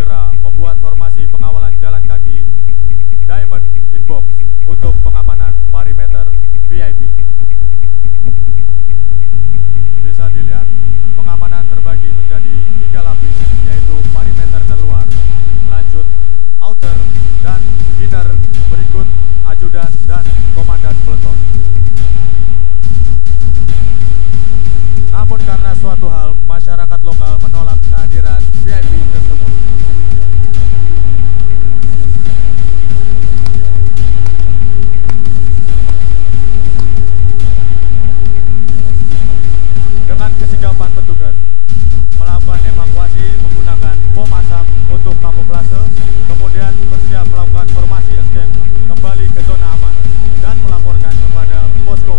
segera membuat formasi pengawalan jalan kaki Diamond Inbox untuk pengamanan perimeter VIP. Bisa dilihat pengamanan terbagi menjadi 3 lapis, yaitu perimeter terluar, lanjut, outer, dan inner, berikut ajudan dan komandan peleton. Namun karena suatu hal, masyarakat lokal menolak kehadiran VIP tersebut. Dengan kesigapan petugas melakukan evakuasi menggunakan bom asap untuk kamuflase, kemudian bersiap melakukan formasi escape kembali ke zona aman dan melaporkan kepada posko.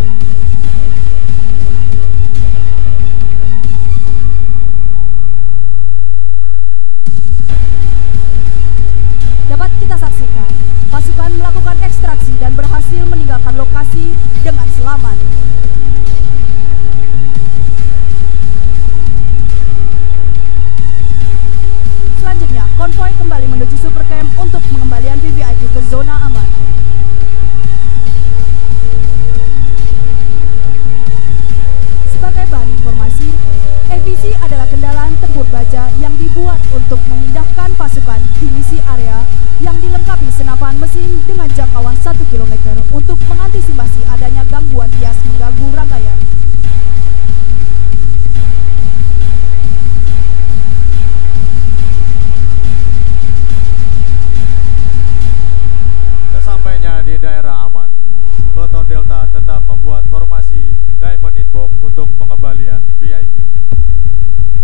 Dapat kita saksikan, pasukan melakukan ekstraksi dan berhasil meninggalkan lokasi dengan selamat. Selanjutnya, konvoi kembali menuju Supercamp untuk pengembalian VVIP ke zona aman. Sebagai bahan informasi, EVC adalah kendaraan tempur baja yang dibuat untuk memindahkan pasukan di misi area yang dilengkapi senapan mesin dengan jangkauan 1 km untuk mengantisipasi adanya gangguan bias mengganggu rangkaian. Sesampainya di daerah aman, Peleton Delta tetap membuat formasi Diamond Inbox untuk pengembalian VIP.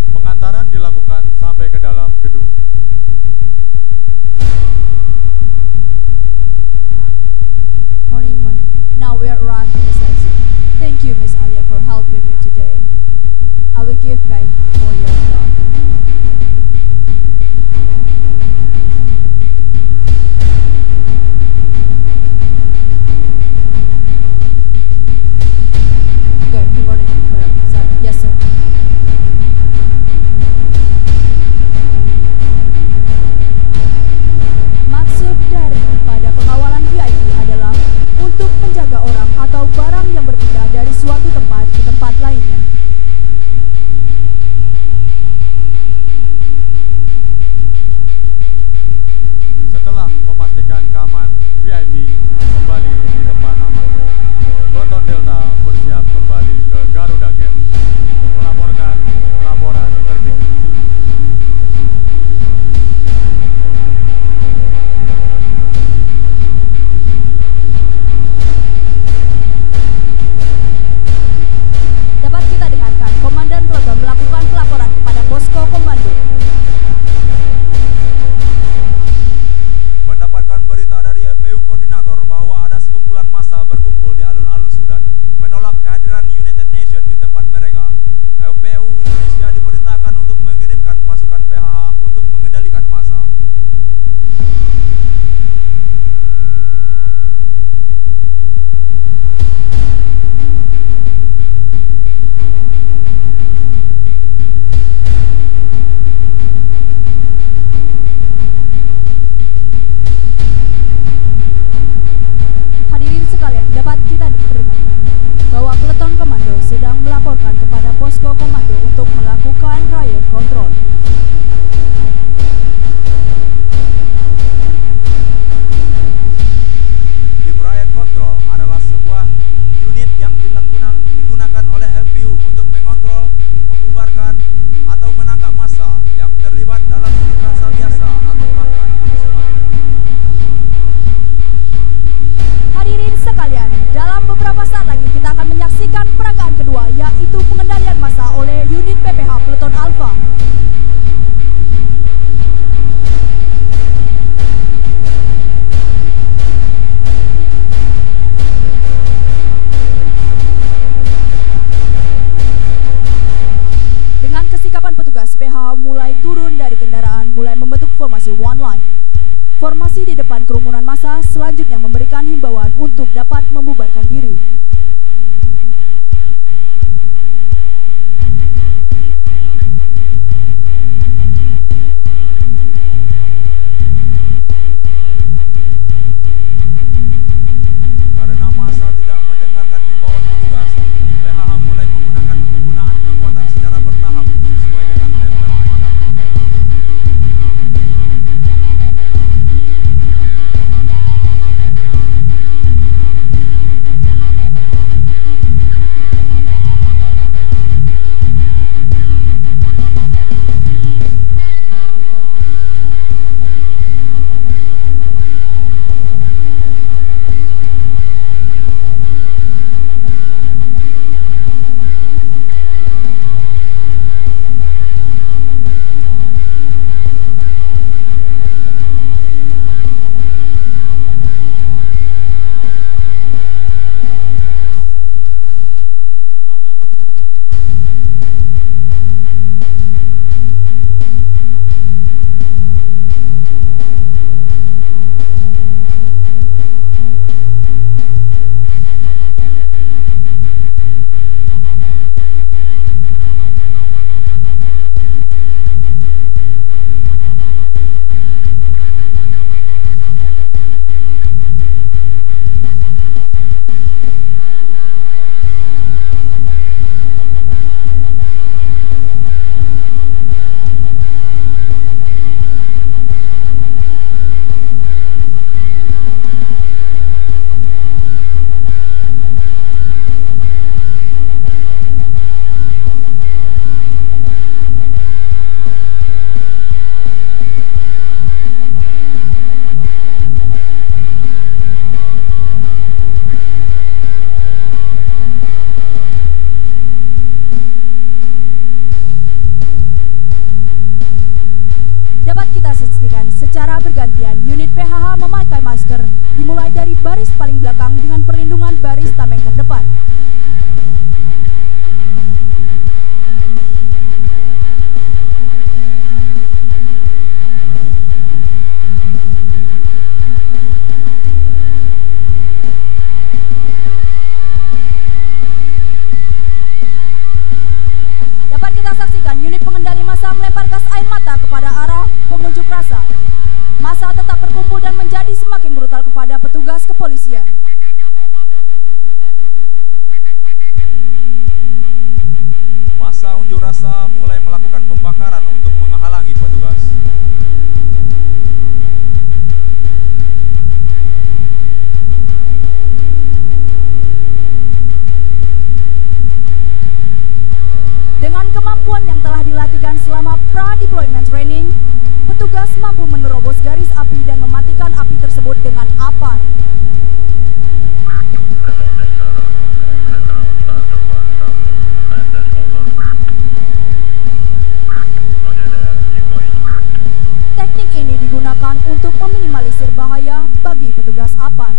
Pengantaran dilakukan sampai ke dalam gedung. Now we are arrived at the station. Thank you, Miss Alia, for helping me today. I will give back for your job. Good morning, madam. Sir, yes, sir. Maksud daripada pengawalan VIP adalah untuk menjaga orang atau barang yang berpindah dari suatu tempat ke tempat lainnya. Setelah memastikan keamanan VIP kembali di tempat aman, Peleton Delta bersiap kembali ke Garuda Camp, melaporkan laporan terkini. Dapat kita dengarkan Komandan Peleton melakukan pelaporan kepada posko komando. Mendapatkan berita dari FPU Koordinator bahwa ada sekumpulan massa berkumpul di alun-alun Sudan menolak kehadiran United Nations di tempat mereka. FPU Indonesia diperintahkan untuk mengirimkan pasukan PHH untuk mengendalikan massa. Hadirin sekalian, dapat kita dengarkan bahwa Peleton Komando sedang melaporkan kepada posko komando untuk melakukan riot control. Tim Riot Control adalah sebuah unit yang digunakan oleh FPU untuk mengontrol, membubarkan, atau menangkap massa yang terlibat dalam unjuk rasa biasa atau bahkan kerusuhan. Hadirin sekalian, dalam beberapa saat lagi kita akan menyaksikan peragaan kedua, yaitu pengendalian massa oleh unit PPH Peleton Alpha. Dengan kesikapan petugas, PHH mulai turun dari kendaraan, mulai membentuk formasi one line. Formasi di depan kerumunan massa selanjutnya memberikan himbauan untuk dapat membubarkan diri. baris paling belakang dengan perlindungan baris tameng terdepan. Dapat kita saksikan unit pengendali massa melempar gas air mata kepada arah pengunjuk rasa. Massa tetap berkumpul dan menjadi semakin brutal kepada petugas kepolisian. Massa unjuk rasa mulai melakukan pembakaran untuk menghalangi petugas. Dengan kemampuan yang telah dilatihkan selama pra-deployment training, petugas mampu menerobos garis api dan mematikan api tersebut dengan apar. Teknik ini digunakan untuk meminimalisir bahaya bagi petugas apar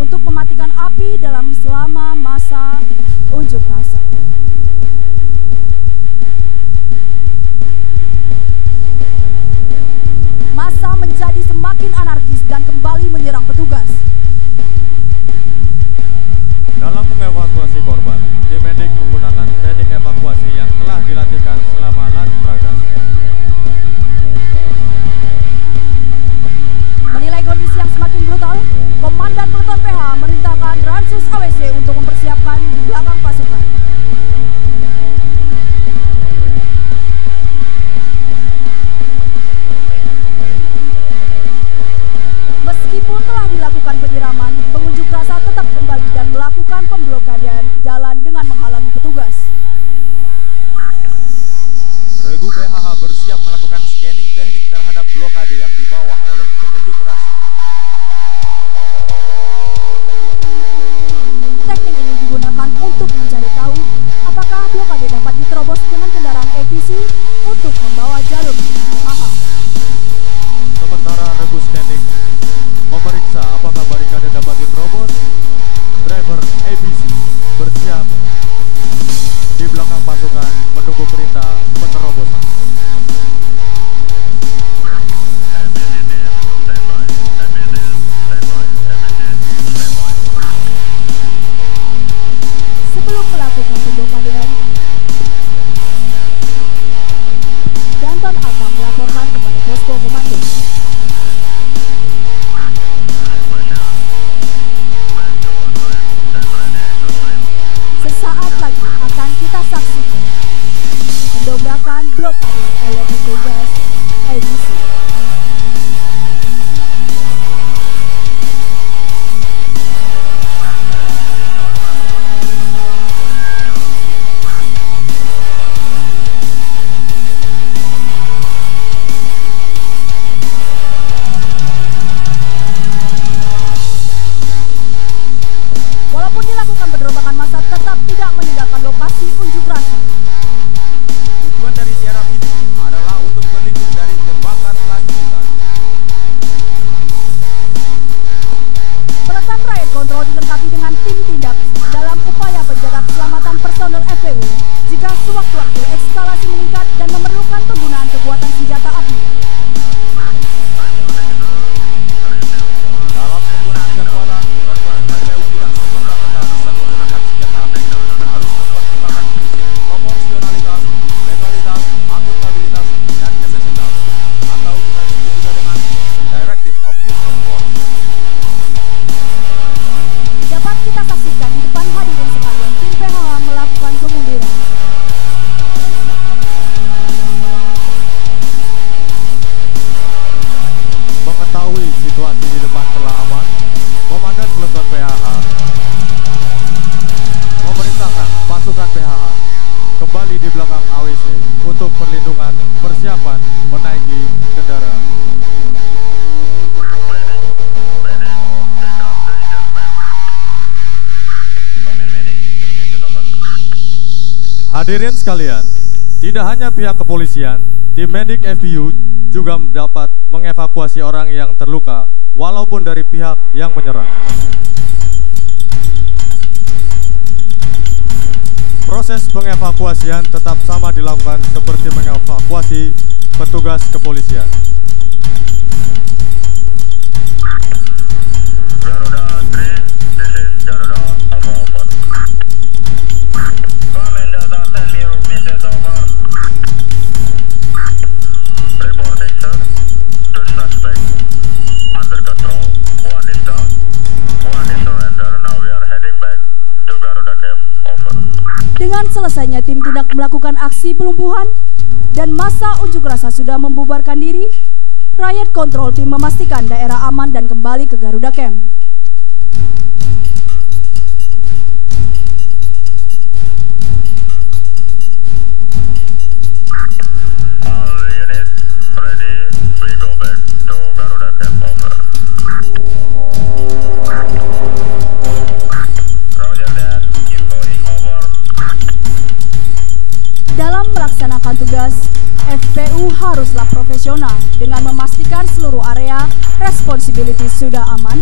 untuk mematikan api dalam selama masa unjuk rasa. Massa menjadi semakin anarkis dan kembali menyerang petugas. Dalam mengevakuasi korban, tim medik menggunakan teknik evakuasi yang telah dilatihkan selama Lanpragas. Menilai kondisi yang semakin brutal, Komandan Peleton PH merintahkan Ransus AWC untuk mempersiapkan di belakang pasukan. Meskipun telah dilakukan penyiraman, pengunjuk rasa tetap kembali dan melakukan pemblokadean jalan dengan menghalangi petugas. Regu PHH bersiap melakukan scanning teknik terhadap blokade yang dibawa oleh pengunjuk rasa. Teknik ini digunakan untuk mencari tahu apakah blokade dapat diterobos dengan kendaraan APC untuk membawa jalur PHH. Sementara regu scanning memeriksa apakah barikade dapat diterobos, driver ABC bersiap di belakang pasukan menunggu perintah penerobosan. Sebelum melakukan pemblokadean, Danton akan melaporkan kepada posko komando. Sesaat lagi akan kita saksikan pendobrakan blokade oleh petugas ABC. Walaupun dilakukan pendobrakan massa tetap tidak meninggalkan lokasi unjuk rasa. Tujuan dari tiarap ini adalah untuk berlindung dari tembakan lanjutan. Peleton Riot Control dilengkapi dengan tim tindak dalam upaya penjaga keselamatan personel FPU jika sewaktu-waktu eskalasi meningkat dan memerlukan penggunaan kekuatan senjata api. Dalam penggunaan kekuatan, personel FPU tidak semata-mata bisa menggunakan senjata api. Harus mempertimbangkan prinsip proporsionalitas, legalitas, akuntabilitas, dan necesitas, atau kita sebut juga dengan Directive of Use of Force. Dapat kita saksikan di depan hadirin sekalian tim PHH melakukan pengunduran. Mengetahui situasi di depan telah aman, Komandan Peleton PHH memerintahkan pasukan PHH kembali di belakang AWC untuk perlindungan persiapan menaiki kendaraan. Hadirin sekalian, tidak hanya pihak kepolisian, tim medik FPU juga dapat mengevakuasi orang yang terluka walaupun dari pihak yang menyerang. Proses pengevakuasian tetap sama dilakukan seperti mengevakuasi petugas kepolisian. Garuda 3, this is Garuda Alpha over. Command Delta, send me your message over. Reporting sir, two suspects under control, one is down, one is surrender. Now we are heading back to Garuda Camp, over. Dengan selesainya tim tindak melakukan aksi pelumpuhan dan massa unjuk rasa sudah membubarkan diri, Riot Control Team memastikan daerah aman dan kembali ke Garuda Camp. All units ready, we go back to Garuda Camp, over. Roger that, keep going, over. Dalam melaksanakan tugas, FPU haruslah profesional dengan memastikan seluruh area responsibility sudah aman,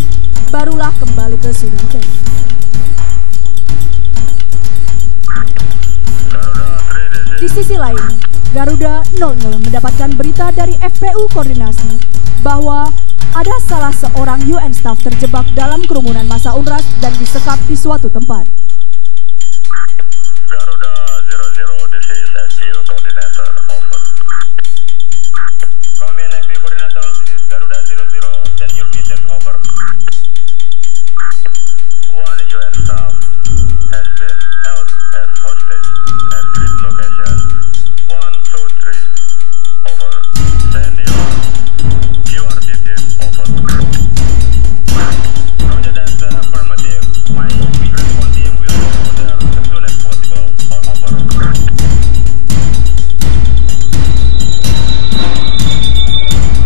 barulah kembali ke Sudan Camp. Di sisi lain, Garuda 00 mendapatkan berita dari FPU Koordinasi bahwa ada salah seorang UN staff terjebak dalam kerumunan massa UNRAS dan disekap di suatu tempat. Garuda 00, this is FPU Coordinator, over. Come in FPU Coordinator, this is Garuda 00, send your message, over. One UN staff has been held as hostage at this location, 1, 2, 3, over. Send your QRT team, over. Roger that, affirmative. My quick response team will go there as soon as possible, over.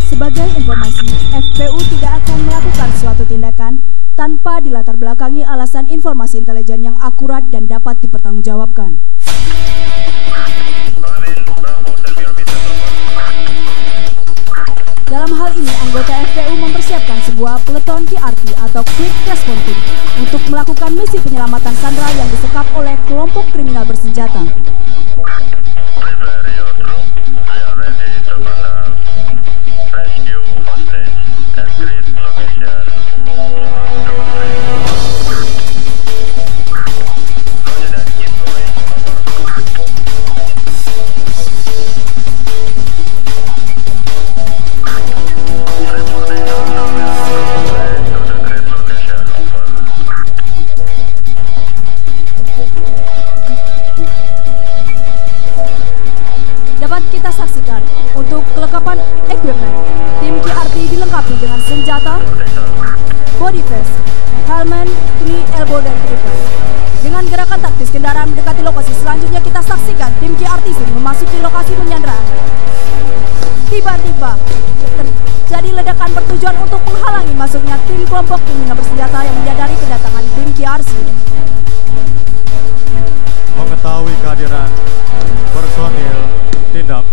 Sebagai informasi, FPU tidak akan melakukan suatu tindakan tanpa dilatar belakangi alasan informasi intelijen yang akurat dan dapat dipertanggungjawabkan. Dalam hal ini, anggota FPU mempersiapkan sebuah peleton QRT atau Quick Response Team untuk melakukan misi penyelamatan sandera yang disekap oleh kelompok kriminal bersenjata. Prepare your troop. We are ready to conduct rescue hostage at grid location 1, 2, 3. Roger that, keep going, over. Reporting down, now we are on our way to the grid location, over. Dapat kita saksikan untuk kelengkapan equipment, tim QRT dilengkapi dengan senjata, body vest, helmet, knee, elbow, dan tripod. Dengan gerakan taktis kendaraan mendekati lokasi, selanjutnya kita saksikan tim QRT memasuki lokasi penyanderaan. Tiba-tiba terjadi ledakan bertujuan untuk menghalangi masuknya tim kelompok kriminal bersenjata yang menyadari kedatangan tim QRT. Mengetahui kehadiran personil tindak,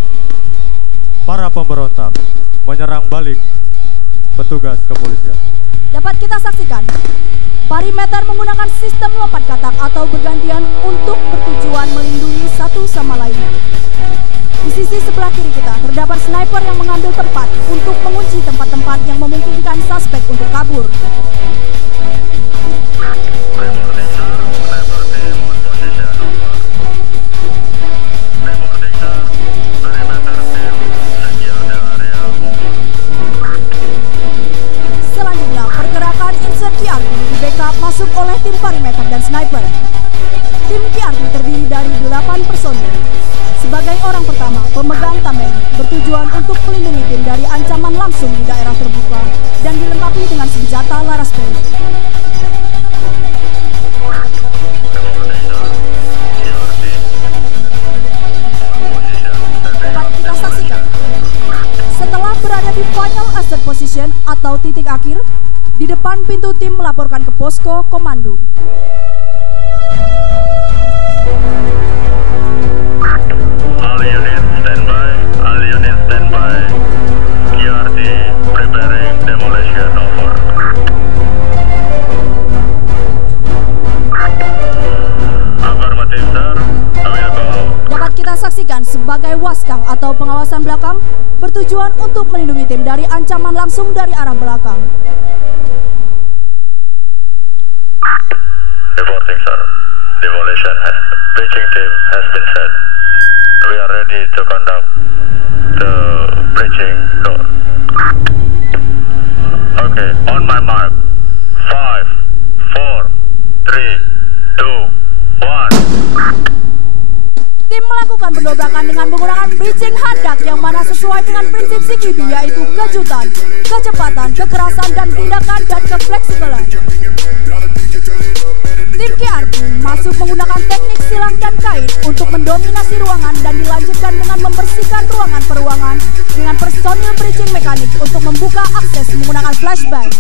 para pemberontak menyerang balik petugas kepolisian. Dapat kita saksikan, perimeter menggunakan sistem lompat katak atau bergantian untuk bertujuan melindungi satu sama lainnya. Di sisi sebelah kiri kita terdapat sniper yang mengambil tempat untuk mengunci tempat-tempat yang memungkinkan suspek untuk kabur. Reporting sir, sniper team on position, over. Reporting sir, perimeter team secure the area, over. Selanjutnya, pergerakan insert QRT di backup masuk oleh tim perimeter dan sniper. Tim QRT terdiri dari 8 personil. Sebagai orang pertama, pemegang tameng bertujuan untuk melindungi tim dari ancaman langsung di daerah terbuka dan dilengkapi dengan senjata laras pendek. Dapat kita saksikan, setelah berada di final asset position atau titik akhir, di depan pintu tim melaporkan ke posko komando. All units standby, all units standby. QRT preparing demolition, over. bertujuan untuk melindungi tim dari ancaman langsung dari arah belakang. Reporting, sir. Demolition breaching team has been set. We are ready to conduct the breaching door. Okay, on my mark. 5, 4, 3, 2, 1. Tim melakukan pendobrakan dengan menggunakan breaching handak yang mana sesuai dengan prinsip CQB, yaitu kejutan, kecepatan, kekerasan, dan tindakan dan kefleksibelan. Tim KRP masuk menggunakan teknik silang dan kait untuk mendominasi ruangan dan dilanjutkan dengan membersihkan ruangan per ruangan dengan personil breaching mekanik untuk membuka akses menggunakan flashbang.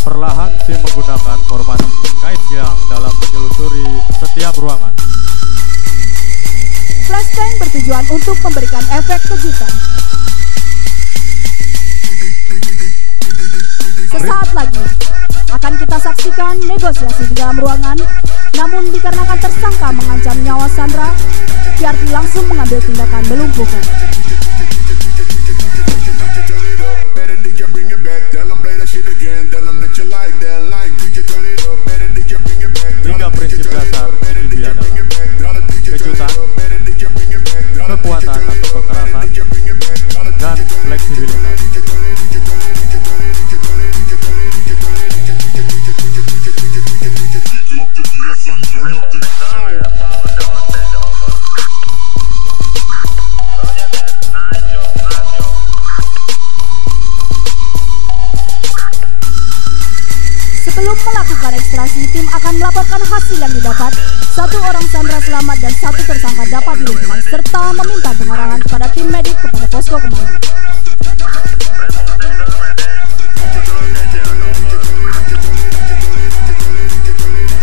Perlahan tim menggunakan formasi kait silang dalam menyelusuri setiap ruangan. Flashbang bertujuan untuk memberikan efek kejutan. Sesaat lagi akan kita saksikan negosiasi di dalam ruangan, namun dikarenakan tersangka mengancam nyawa Sandra, KRP langsung mengambil tindakan melumpuhkan. Tiga prinsip dasar CQB adalah kejutan, kekuatan atau kekerasan, dan fleksibilitas. Sebelum melakukan ekstraksi, tim akan melaporkan hasil yang didapat. 1 orang Sandra selamat dan 1 tersangka dapat dilumpuhkan, serta meminta pengarahan kepada tim medik kepada posko komando.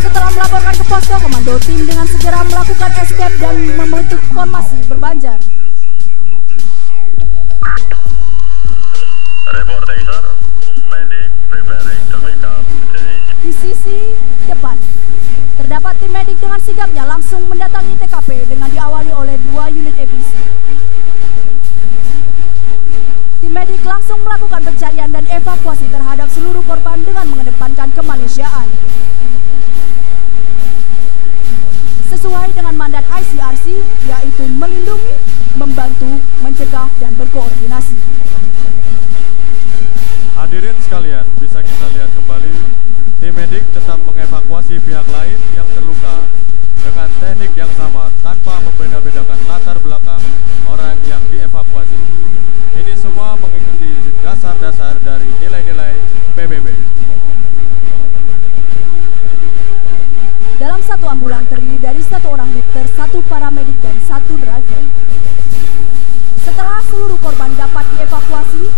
Setelah melaporkan ke posko komando, tim dengan segera melakukan escape dan membentuk formasi berbanjar. Reporting, sir. Medic preparing to pick up the injured. Di sisi depan, terdapat tim medik dengan sigapnya langsung mendatangi TKP dengan diawali oleh 2 unit EPC. Tim medik langsung melakukan pencarian dan evakuasi terhadap seluruh korban dengan mengedepankan kemanusiaan. Sesuai dengan mandat ICRC, yaitu melindungi, membantu, mencegah, dan berkoordinasi. Hadirin sekalian, bisa kita lihat kembali, tim medik tetap mengevakuasi pihak lain yang terluka dengan teknik yang sama tanpa membeda-bedakan latar belakang orang yang dievakuasi. Ini semua mengikuti dasar-dasar dari nilai-nilai PBB. Dalam satu ambulan terdiri dari 1 orang dokter, 1 paramedik, dan 1 driver. Setelah seluruh korban dapat dievakuasi,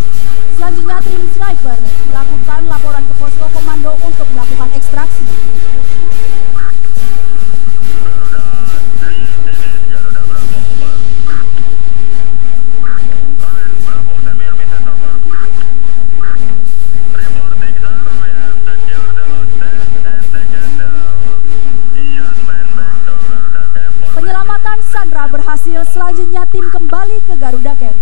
selanjutnya tim driver melakukan laporan ke posko komando untuk melakukan ekstraksi. Penyelamatan Sandra berhasil, selanjutnya tim kembali ke Garuda Camp.